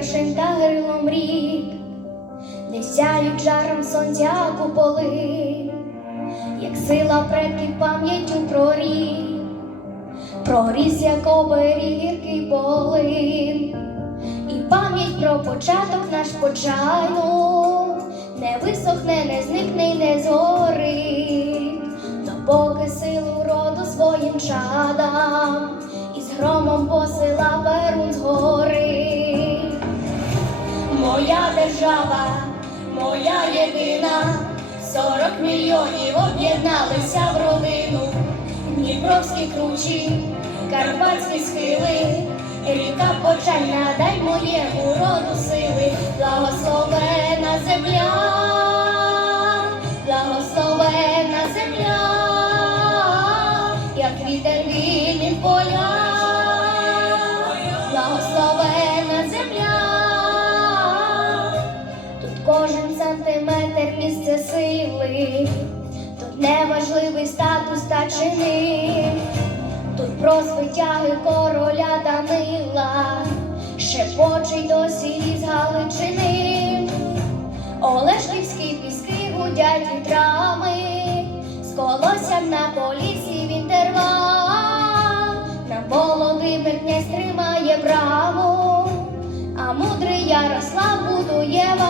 вершин та грилом рік, де сяють жаром сонця куполи, як сила предків пам'яттю про рік, проріс як оберіг гіркий полин, і пам'ять про початок наш почайну не висохне, не зникне, й не згорить, допоки силу роду своїм чадам. Із громом посила перун держава, моя єдина, сорок мільйонів об'єдналися в родину, Дніпровські кручі, Карпатські схили, ріка почальна, дай моєму роду сили, благословена земля, благословена земля, як вітер вільний в поля, благословена кожен сантиметр місце сили, тут неважливий статус та чини, тут про звитяги короля Данила, шепочий досі із Галичини, Олешківські піски гудять вітрами, з колоссям на полісі він тервав, на Володимир князь тримає браму, а мудрий Ярослав будує.